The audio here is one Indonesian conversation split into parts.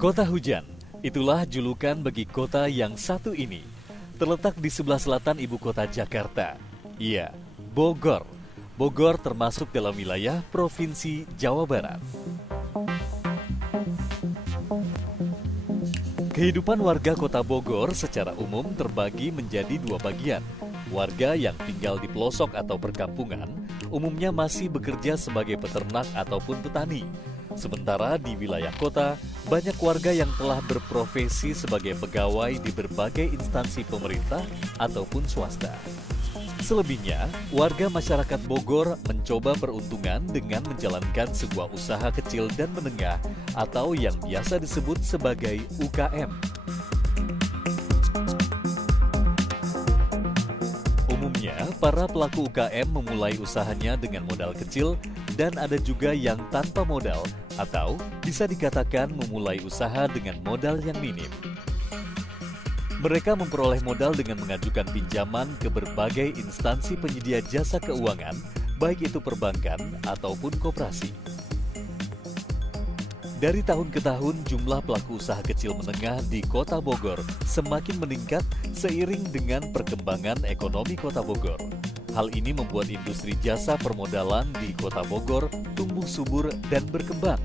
Kota Hujan, itulah julukan bagi kota yang satu ini. Terletak di sebelah selatan ibu kota Jakarta. Iya, Bogor. Bogor termasuk dalam wilayah Provinsi Jawa Barat. Kehidupan warga kota Bogor secara umum terbagi menjadi dua bagian. Warga yang tinggal di pelosok atau perkampungan umumnya masih bekerja sebagai peternak ataupun petani. Sementara di wilayah kota, banyak warga yang telah berprofesi sebagai pegawai di berbagai instansi pemerintah ataupun swasta. Selebihnya, warga masyarakat Bogor mencoba peruntungan dengan menjalankan sebuah usaha kecil dan menengah atau yang biasa disebut sebagai UKM. Umumnya, para pelaku UKM memulai usahanya dengan modal kecil dan ada juga yang tanpa modal atau bisa dikatakan memulai usaha dengan modal yang minim. Mereka memperoleh modal dengan mengajukan pinjaman ke berbagai instansi penyedia jasa keuangan, baik itu perbankan ataupun koperasi. Dari tahun ke tahun, jumlah pelaku usaha kecil menengah di Kota Bogor semakin meningkat seiring dengan perkembangan ekonomi Kota Bogor. Hal ini membuat industri jasa permodalan di Kota Bogor tumbuh subur dan berkembang.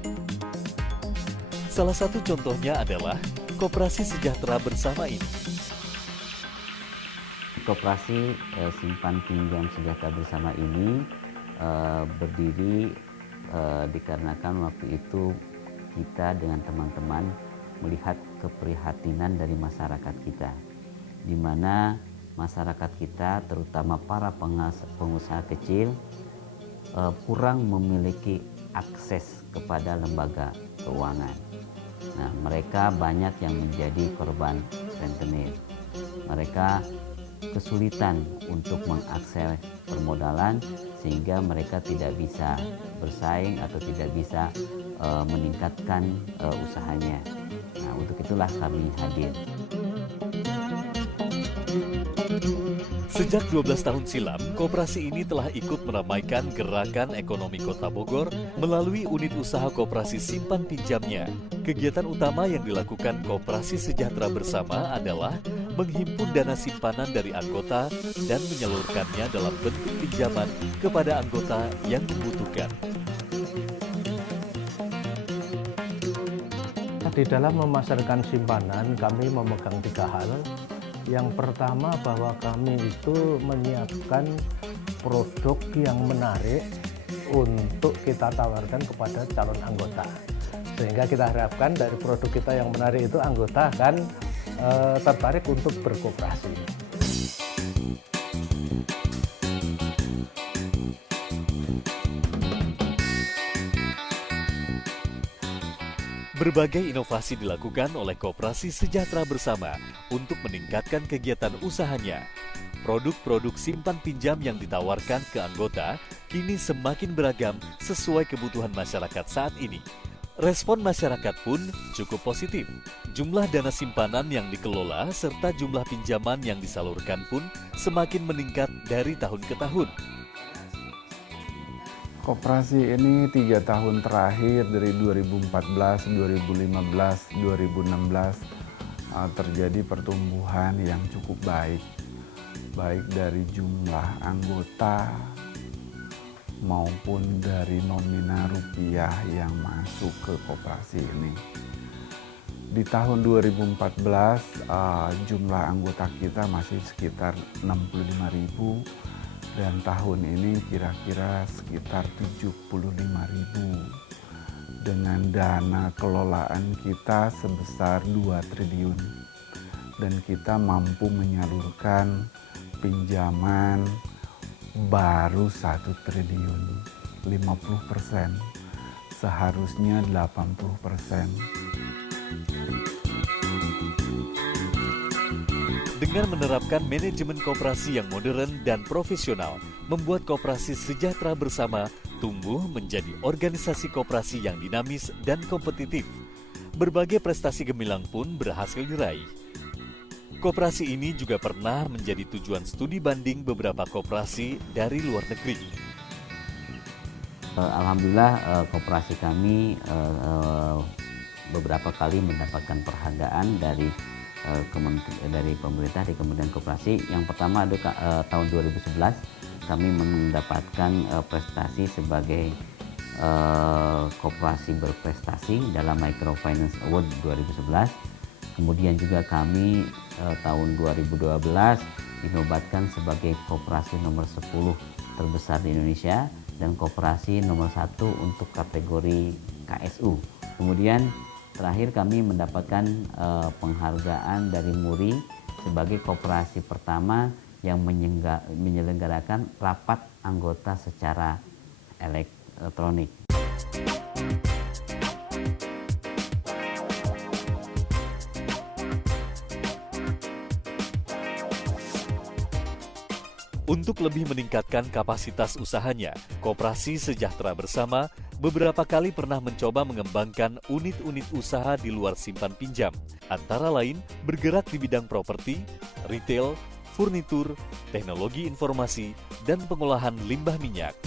Salah satu contohnya adalah Koperasi Sejahtera Bersama ini. Koperasi Simpan Pinjam Sejahtera Bersama ini berdiri dikarenakan waktu itu kita dengan teman-teman melihat keprihatinan dari masyarakat kita, di mana masyarakat kita terutama para pengusaha kecil kurang memiliki akses kepada lembaga keuangan. Nah, mereka banyak yang menjadi korban rentenir. Mereka kesulitan untuk mengakses permodalan sehingga mereka tidak bisa bersaing atau tidak bisa meningkatkan usahanya. Nah, untuk itulah kami hadir. Sejak 12 tahun silam, koperasi ini telah ikut meramaikan gerakan ekonomi Kota Bogor melalui unit usaha koperasi simpan pinjamnya. Kegiatan utama yang dilakukan Koperasi Sejahtera Bersama adalah menghimpun dana simpanan dari anggota dan menyalurkannya dalam bentuk pinjaman kepada anggota yang membutuhkan. Di dalam memasarkan simpanan, kami memegang 3 hal. Yang pertama bahwa kami itu menyiapkan produk yang menarik untuk kita tawarkan kepada calon anggota. Sehingga kita harapkan dari produk kita yang menarik itu anggota akan tertarik untuk berkoperasi. Berbagai inovasi dilakukan oleh Koperasi Sejahtera Bersama untuk meningkatkan kegiatan usahanya. Produk-produk simpan pinjam yang ditawarkan ke anggota kini semakin beragam sesuai kebutuhan masyarakat saat ini. Respon masyarakat pun cukup positif. Jumlah dana simpanan yang dikelola serta jumlah pinjaman yang disalurkan pun semakin meningkat dari tahun ke tahun. Koperasi ini 3 tahun terakhir dari 2014, 2015, 2016 terjadi pertumbuhan yang cukup baik. Baik dari jumlah anggota maupun dari nominal rupiah yang masuk ke koperasi ini. Di tahun 2014 jumlah anggota kita masih sekitar 65.000 dan tahun ini kira-kira sekitar 75.000 dengan dana kelolaan kita sebesar 2 triliun dan kita mampu menyalurkan pinjaman baru 1 triliun 50%, seharusnya 80%. Dengan menerapkan manajemen koperasi yang modern dan profesional, membuat Koperasi Sejahtera Bersama tumbuh menjadi organisasi koperasi yang dinamis dan kompetitif. Berbagai prestasi gemilang pun berhasil diraih. Koperasi ini juga pernah menjadi tujuan studi banding beberapa koperasi dari luar negeri. Alhamdulillah koperasi kami beberapa kali mendapatkan penghargaan dari pemerintah di Kementerian Koperasi. Yang pertama adalah tahun 2011 kami mendapatkan prestasi sebagai koperasi berprestasi dalam Microfinance Award 2011. Kemudian juga kami tahun 2012 dinobatkan sebagai koperasi nomor 10 terbesar di Indonesia dan koperasi nomor 1 untuk kategori KSU. Kemudian terakhir kami mendapatkan penghargaan dari MURI sebagai koperasi pertama yang menyelenggarakan rapat anggota secara elektronik. Untuk lebih meningkatkan kapasitas usahanya, Koperasi Sejahtera Bersama beberapa kali pernah mencoba mengembangkan unit-unit usaha di luar simpan pinjam, antara lain bergerak di bidang properti, retail, furnitur, teknologi informasi, dan pengolahan limbah minyak.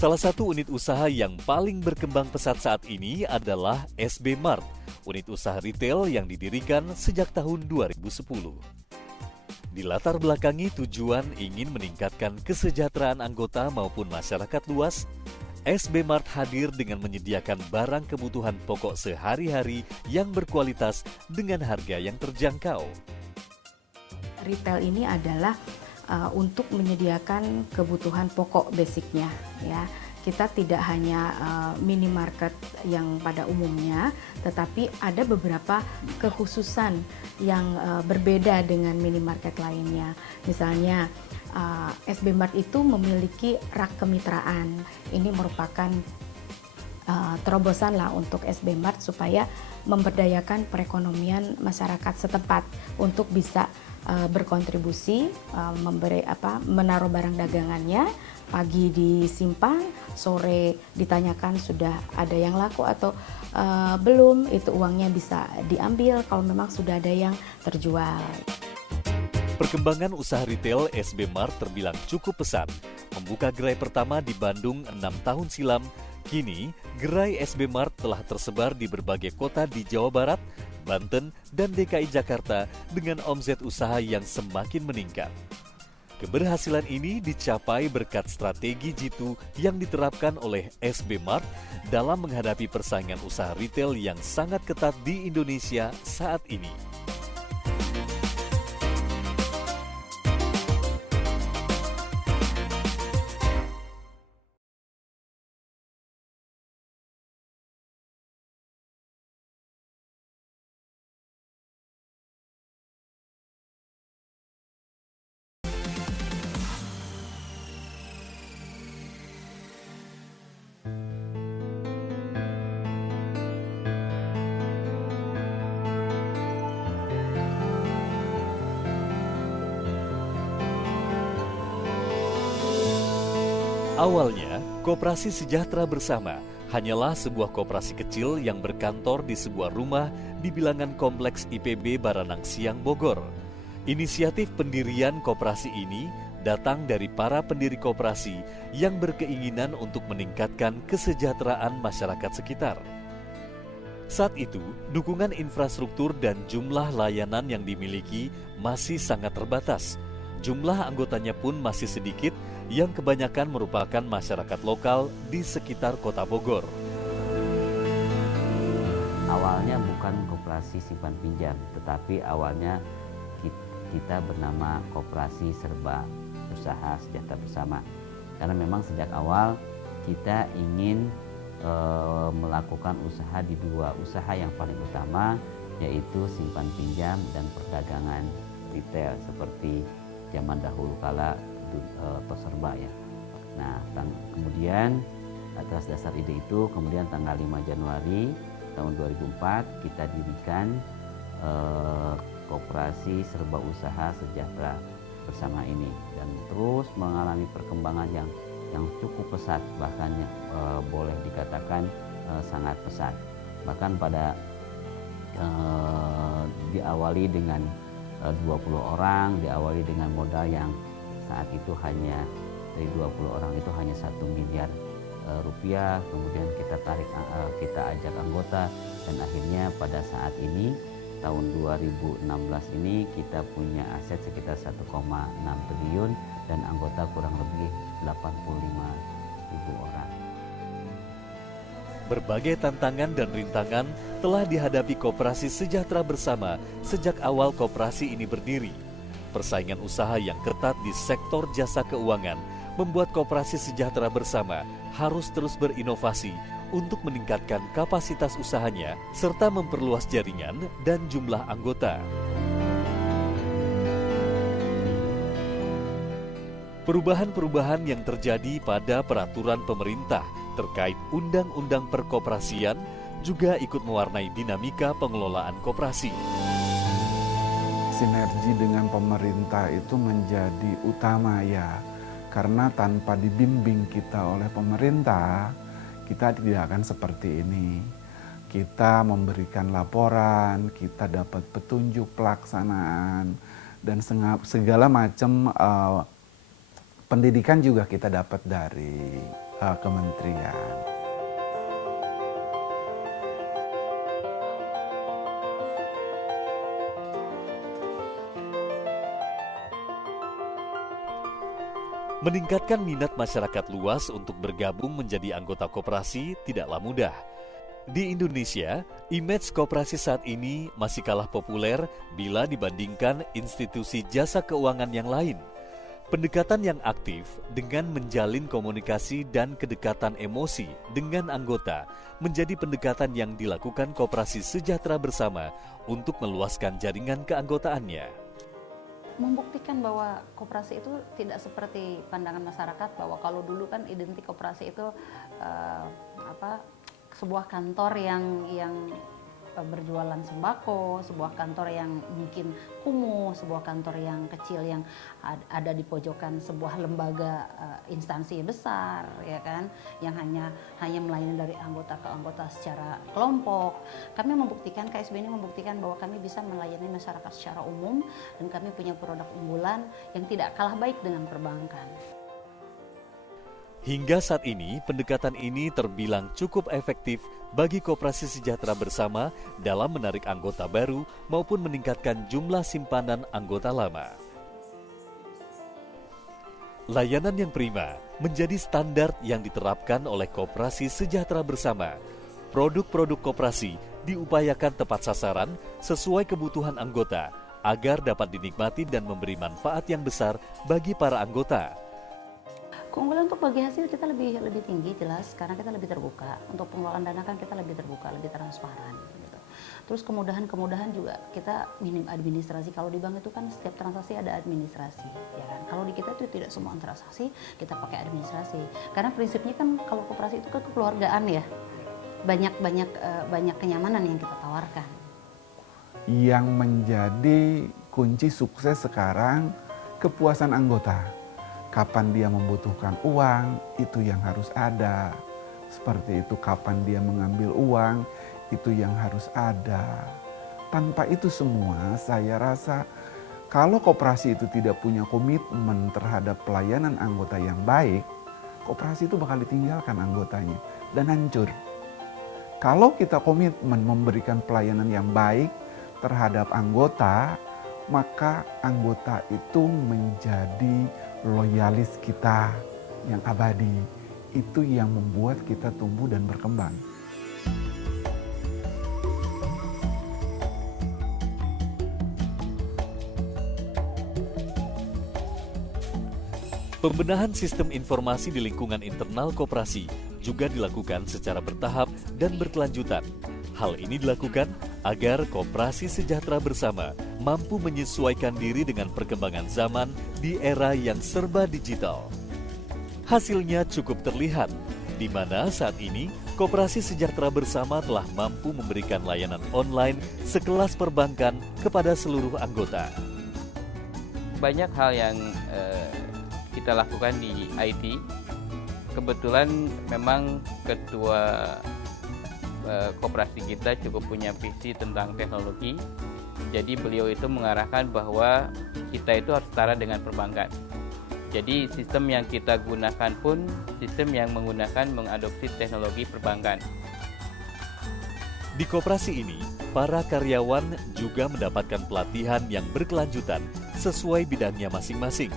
Salah satu unit usaha yang paling berkembang pesat saat ini adalah SB Mart, unit usaha retail yang didirikan sejak tahun 2010. Dilatar belakangi tujuan ingin meningkatkan kesejahteraan anggota maupun masyarakat luas, SB Mart hadir dengan menyediakan barang kebutuhan pokok sehari-hari yang berkualitas dengan harga yang terjangkau. Retail ini adalah untuk menyediakan kebutuhan pokok basicnya, ya. Kita tidak hanya minimarket yang pada umumnya, tetapi ada beberapa kekhususan yang berbeda dengan minimarket lainnya. Misalnya SB Mart itu memiliki rak kemitraan. Ini merupakan terobosan lah untuk SB Mart supaya memberdayakan perekonomian masyarakat setempat untuk bisa berkontribusi, menaruh barang dagangannya, pagi disimpan, sore ditanyakan sudah ada yang laku atau belum, itu uangnya bisa diambil kalau memang sudah ada yang terjual. Perkembangan usaha retail SB Mart terbilang cukup pesat. Membuka gerai pertama di Bandung 6 tahun silam, kini gerai SB Mart telah tersebar di berbagai kota di Jawa Barat, Banten, dan DKI Jakarta dengan omset usaha yang semakin meningkat. Keberhasilan ini dicapai berkat strategi jitu yang diterapkan oleh SB Mart dalam menghadapi persaingan usaha retail yang sangat ketat di Indonesia saat ini. Awalnya, Koperasi Sejahtera Bersama hanyalah sebuah koperasi kecil yang berkantor di sebuah rumah di bilangan Kompleks IPB Baranang Siang, Bogor. Inisiatif pendirian koperasi ini datang dari para pendiri koperasi yang berkeinginan untuk meningkatkan kesejahteraan masyarakat sekitar. Saat itu, dukungan infrastruktur dan jumlah layanan yang dimiliki masih sangat terbatas. Jumlah anggotanya pun masih sedikit, yang kebanyakan merupakan masyarakat lokal di sekitar kota Bogor. Awalnya bukan koperasi simpan pinjam, tetapi awalnya kita bernama Koperasi Serba Usaha Sejahtera Bersama. Karena memang sejak awal kita ingin melakukan usaha di dua usaha yang paling utama, yaitu simpan pinjam dan perdagangan retail seperti zaman dahulu kala serba ya. Nah, kemudian atas dasar ide itu, kemudian tanggal 5 Januari tahun 2004 kita dirikan Koperasi Serba Usaha Sejahtera Bersama ini, dan terus mengalami perkembangan yang cukup pesat, bahkan boleh dikatakan sangat pesat. Bahkan pada diawali dengan 20 orang, diawali dengan modal yang saat itu hanya dari 20 orang itu hanya 1 miliar rupiah. Kemudian kita ajak anggota, dan akhirnya pada saat ini tahun 2016 ini kita punya aset sekitar 1,6 triliun dan anggota kurang lebih 85.000 orang. Berbagai tantangan dan rintangan telah dihadapi Koperasi Sejahtera Bersama sejak awal koperasi ini berdiri. Persaingan usaha yang ketat di sektor jasa keuangan membuat Koperasi Sejahtera Bersama harus terus berinovasi untuk meningkatkan kapasitas usahanya serta memperluas jaringan dan jumlah anggota. Perubahan-perubahan yang terjadi pada peraturan pemerintah terkait undang-undang perkoperasian juga ikut mewarnai dinamika pengelolaan koperasi. Sinergi dengan pemerintah itu menjadi utama ya, karena tanpa dibimbing kita oleh pemerintah, kita tidak akan seperti ini. Kita memberikan laporan, kita dapat petunjuk pelaksanaan, dan segala macam pendidikan juga kita dapat dari kementerian. Meningkatkan minat masyarakat luas untuk bergabung menjadi anggota koperasi tidaklah mudah. Di Indonesia, image koperasi saat ini masih kalah populer bila dibandingkan institusi jasa keuangan yang lain. Pendekatan yang aktif dengan menjalin komunikasi dan kedekatan emosi dengan anggota menjadi pendekatan yang dilakukan Koperasi Sejahtera Bersama untuk meluaskan jaringan keanggotaannya. Membuktikan bahwa koperasi itu tidak seperti pandangan masyarakat, bahwa kalau dulu kan identik koperasi itu sebuah kantor yang berjualan sembako, sebuah kantor yang mungkin kumuh, sebuah kantor yang kecil yang ada di pojokan sebuah lembaga instansi besar, ya kan, yang hanya melayani dari anggota ke anggota secara kelompok. Kami membuktikan, KSB ini membuktikan bahwa kami bisa melayani masyarakat secara umum dan kami punya produk unggulan yang tidak kalah baik dengan perbankan. Hingga saat ini, pendekatan ini terbilang cukup efektif bagi Koperasi Sejahtera Bersama dalam menarik anggota baru maupun meningkatkan jumlah simpanan anggota lama. Layanan yang prima menjadi standar yang diterapkan oleh Koperasi Sejahtera Bersama. Produk-produk koperasi diupayakan tepat sasaran sesuai kebutuhan anggota agar dapat dinikmati dan memberi manfaat yang besar bagi para anggota. Keunggulan untuk bagi hasil kita lebih tinggi, jelas, karena kita lebih terbuka. Untuk pengelolaan dana kan kita lebih terbuka, lebih transparan. Gitu. Terus kemudahan juga kita minim administrasi. Kalau di bank itu kan setiap transaksi ada administrasi, ya kan. Kalau di kita itu tidak semua transaksi kita pakai administrasi. Karena prinsipnya kan kalau koperasi itu kan kekeluargaan ya, banyak kenyamanan yang kita tawarkan. Yang menjadi kunci sukses sekarang kepuasan anggota. Kapan dia membutuhkan uang, itu yang harus ada. Seperti itu, kapan dia mengambil uang, itu yang harus ada. Tanpa itu semua, saya rasa kalau koperasi itu tidak punya komitmen terhadap pelayanan anggota yang baik, koperasi itu bakal ditinggalkan anggotanya dan hancur. Kalau kita komitmen memberikan pelayanan yang baik terhadap anggota, maka anggota itu menjadi loyalis kita yang abadi. Itu yang membuat kita tumbuh dan berkembang. Pembenahan sistem informasi di lingkungan internal koperasi juga dilakukan secara bertahap dan berkelanjutan. Hal ini dilakukan agar Koperasi Sejahtera Bersama mampu menyesuaikan diri dengan perkembangan zaman di era yang serba digital. Hasilnya cukup terlihat, di mana saat ini Koperasi Sejahtera Bersama telah mampu memberikan layanan online sekelas perbankan kepada seluruh anggota. Banyak hal yang kita lakukan di IT. Kebetulan memang ketua koperasi kita cukup punya visi tentang teknologi. Jadi beliau itu mengarahkan bahwa kita itu harus setara dengan perbankan. Jadi sistem yang kita gunakan pun sistem yang mengadopsi teknologi perbankan. Di koperasi ini, para karyawan juga mendapatkan pelatihan yang berkelanjutan sesuai bidangnya masing-masing.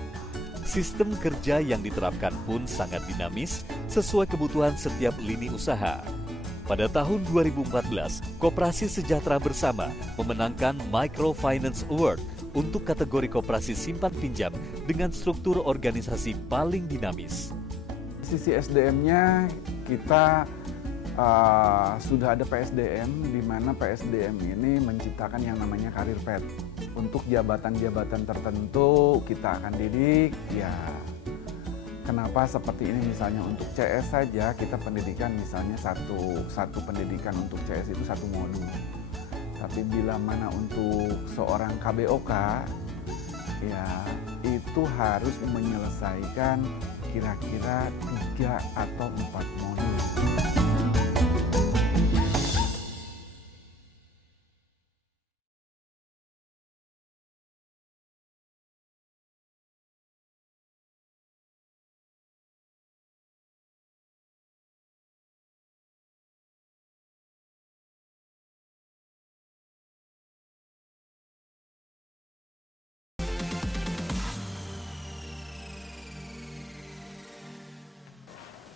Sistem kerja yang diterapkan pun sangat dinamis sesuai kebutuhan setiap lini usaha. Pada tahun 2014, Koperasi Sejahtera Bersama memenangkan Microfinance Award untuk kategori koperasi simpan pinjam dengan struktur organisasi paling dinamis. Sisi SDM-nya kita sudah ada PSDM, di mana PSDM ini menciptakan yang namanya karir path. Untuk jabatan-jabatan tertentu kita akan didik, ya kenapa seperti ini misalnya untuk CS saja kita pendidikan misalnya satu pendidikan untuk CS itu satu modul. Tapi bila mana untuk seorang KBOK, ya itu harus menyelesaikan kira-kira 3 atau 4 modul.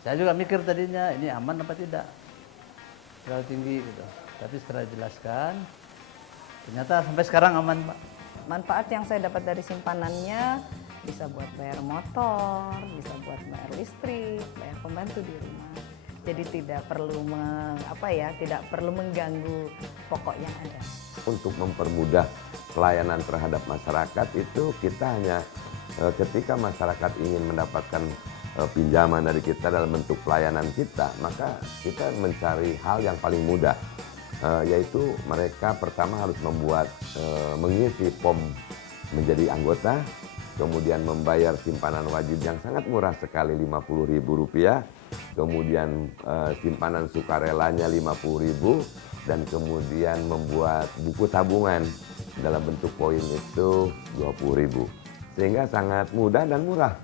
Saya juga mikir tadinya ini aman apa tidak, terlalu tinggi gitu. Tapi setelah dijelaskan, ternyata sampai sekarang aman, Pak. Manfaat yang saya dapat dari simpanannya bisa buat bayar motor, bisa buat bayar listrik, bayar pembantu di rumah. Jadi tidak perlu tidak perlu mengganggu pokok yang ada. Untuk mempermudah pelayanan terhadap masyarakat itu kita hanya ketika masyarakat ingin mendapatkan pinjaman dari kita dalam bentuk pelayanan kita, maka kita mencari hal yang paling mudah, yaitu mereka pertama harus mengisi POM menjadi anggota, kemudian membayar simpanan wajib yang sangat murah sekali Rp50.000, kemudian simpanan sukarelanya Rp50.000, dan kemudian membuat buku tabungan dalam bentuk poin itu Rp20.000. Sehingga sangat mudah dan murah.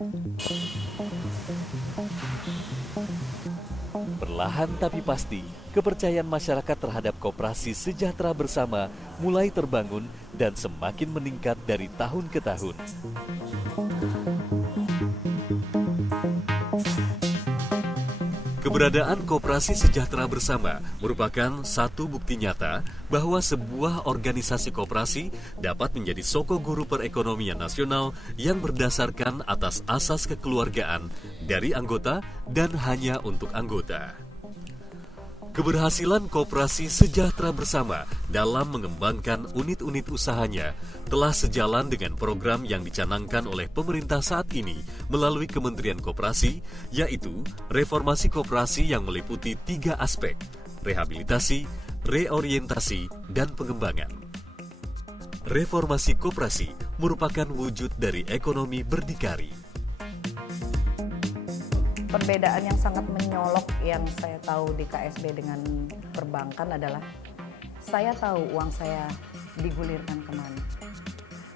Perlahan tapi pasti, kepercayaan masyarakat terhadap Koperasi Sejahtera Bersama mulai terbangun dan semakin meningkat dari tahun ke tahun. Keberadaan Koperasi Sejahtera Bersama merupakan satu bukti nyata bahwa sebuah organisasi koperasi dapat menjadi soko guru perekonomian nasional yang berdasarkan atas asas kekeluargaan dari anggota dan hanya untuk anggota. Keberhasilan Koperasi Sejahtera Bersama dalam mengembangkan unit-unit usahanya telah sejalan dengan program yang dicanangkan oleh pemerintah saat ini melalui Kementerian Koperasi, yaitu reformasi koperasi yang meliputi 3 aspek: rehabilitasi, reorientasi, dan pengembangan. Reformasi koperasi merupakan wujud dari ekonomi berdikari. Perbedaan yang sangat menyolok yang saya tahu di KSB dengan perbankan adalah saya tahu uang saya digulirkan kemana.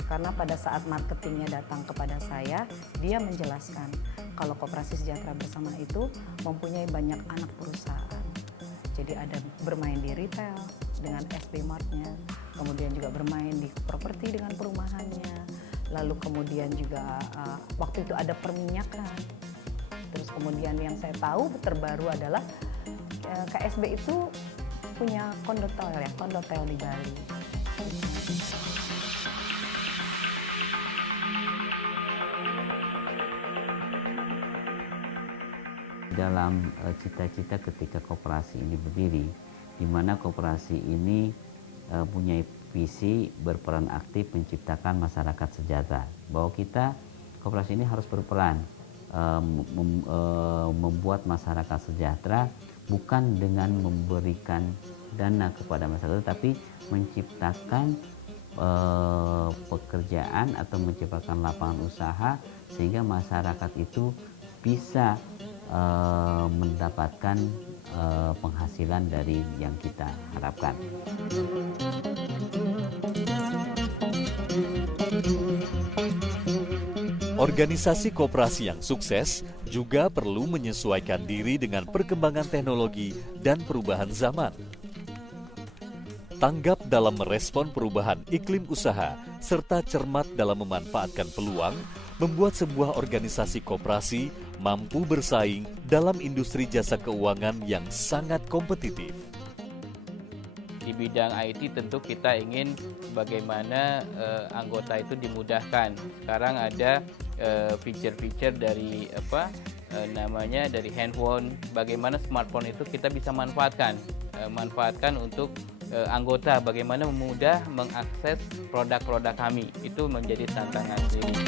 Karena pada saat marketingnya datang kepada saya, dia menjelaskan kalau Koperasi Sejahtera Bersama itu mempunyai banyak anak perusahaan. Jadi ada bermain di retail dengan SB Mart-nya, kemudian juga bermain di properti dengan perumahannya, lalu kemudian juga waktu itu ada perminyakan. Terus kemudian yang saya tahu terbaru adalah KSB itu punya kondotel di Bali. Dalam cita-cita ketika koperasi ini berdiri, di mana koperasi ini punya visi berperan aktif menciptakan masyarakat sejahtera, bahwa kita koperasi ini harus berperan membuat masyarakat sejahtera bukan dengan memberikan dana kepada masyarakat, tapi menciptakan pekerjaan atau menciptakan lapangan usaha sehingga masyarakat itu bisa mendapatkan penghasilan dari yang kita harapkan. Organisasi koperasi yang sukses juga perlu menyesuaikan diri dengan perkembangan teknologi dan perubahan zaman. Tanggap dalam merespon perubahan iklim usaha, serta cermat dalam memanfaatkan peluang, membuat sebuah organisasi koperasi mampu bersaing dalam industri jasa keuangan yang sangat kompetitif. Di bidang IT tentu kita ingin bagaimana anggota itu dimudahkan. Sekarang ada feature-feature dari dari handphone, bagaimana smartphone itu kita bisa manfaatkan untuk anggota, bagaimana mudah mengakses produk-produk kami. Itu menjadi tantangan sendiri.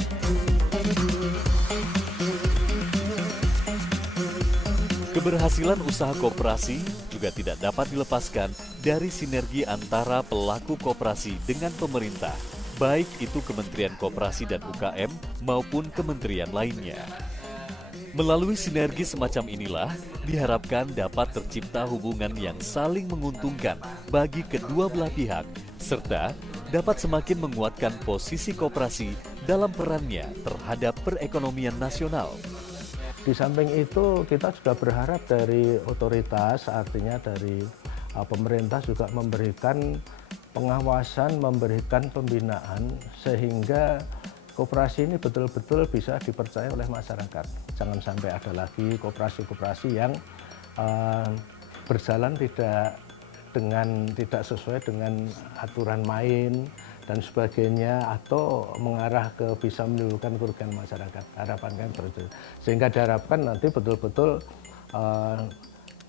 Keberhasilan usaha koperasi juga tidak dapat dilepaskan dari sinergi antara pelaku koperasi dengan pemerintah, baik itu Kementerian Koperasi dan UKM maupun kementerian lainnya. Melalui sinergi semacam inilah diharapkan dapat tercipta hubungan yang saling menguntungkan bagi kedua belah pihak, serta dapat semakin menguatkan posisi koperasi dalam perannya terhadap perekonomian nasional. Di samping itu kita juga berharap dari otoritas, artinya dari pemerintah juga memberikan pengawasan, memberikan pembinaan sehingga koperasi ini betul-betul bisa dipercaya oleh masyarakat. Jangan sampai ada lagi koperasi-koperasi yang berjalan tidak sesuai dengan aturan main dan sebagainya, atau mengarah ke bisa menimbulkan kerugian masyarakat. Harapan kan terus. Sehingga diharapkan nanti betul-betul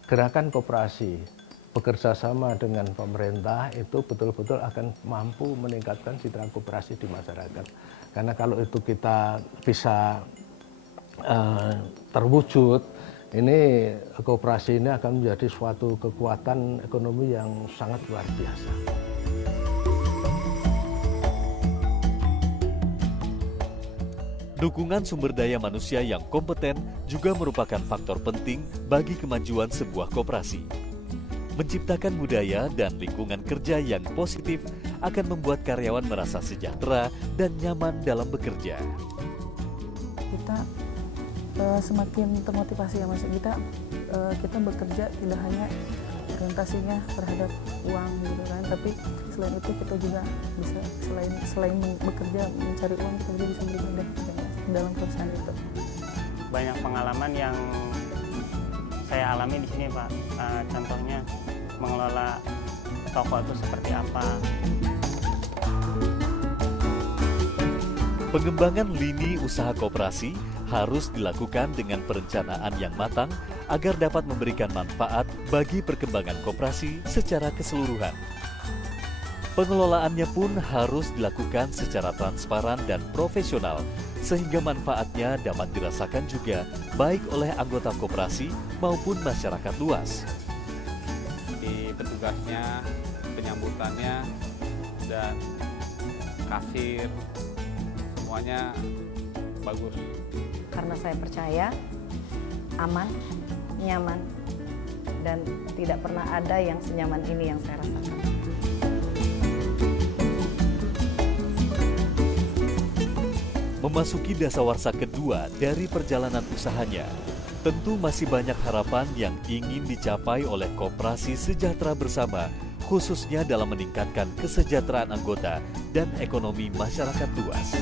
gerakan koperasi bekerja sama dengan pemerintah itu betul-betul akan mampu meningkatkan citra koperasi di masyarakat. Karena kalau itu kita bisa terwujud, ini koperasi ini akan menjadi suatu kekuatan ekonomi yang sangat luar biasa. Dukungan sumber daya manusia yang kompeten juga merupakan faktor penting bagi kemajuan sebuah koperasi. Menciptakan budaya dan lingkungan kerja yang positif akan membuat karyawan merasa sejahtera dan nyaman dalam bekerja. Kita semakin termotivasi ya Mas, kita bekerja tidak hanya orientasinya terhadap uang gitu kan, tapi selain itu kita juga bisa selain bekerja mencari uang, kita juga bisa beribadah dalam perusahaan itu. Banyak pengalaman yang saya alami di sini Pak. Contohnya mengelola toko itu seperti apa. Pengembangan lini usaha koperasi harus dilakukan dengan perencanaan yang matang agar dapat memberikan manfaat bagi perkembangan koperasi secara keseluruhan. Pengelolaannya pun harus dilakukan secara transparan dan profesional sehingga manfaatnya dapat dirasakan juga baik oleh anggota koperasi maupun masyarakat luas. Di petugasnya, penyambutannya, dan kasir, semuanya bagus. Karena saya percaya aman, nyaman, dan tidak pernah ada yang senyaman ini yang saya rasakan. Memasuki dasawarsa kedua dari perjalanan usahanya, tentu masih banyak harapan yang ingin dicapai oleh Koperasi Sejahtera Bersama, khususnya dalam meningkatkan kesejahteraan anggota dan ekonomi masyarakat luas.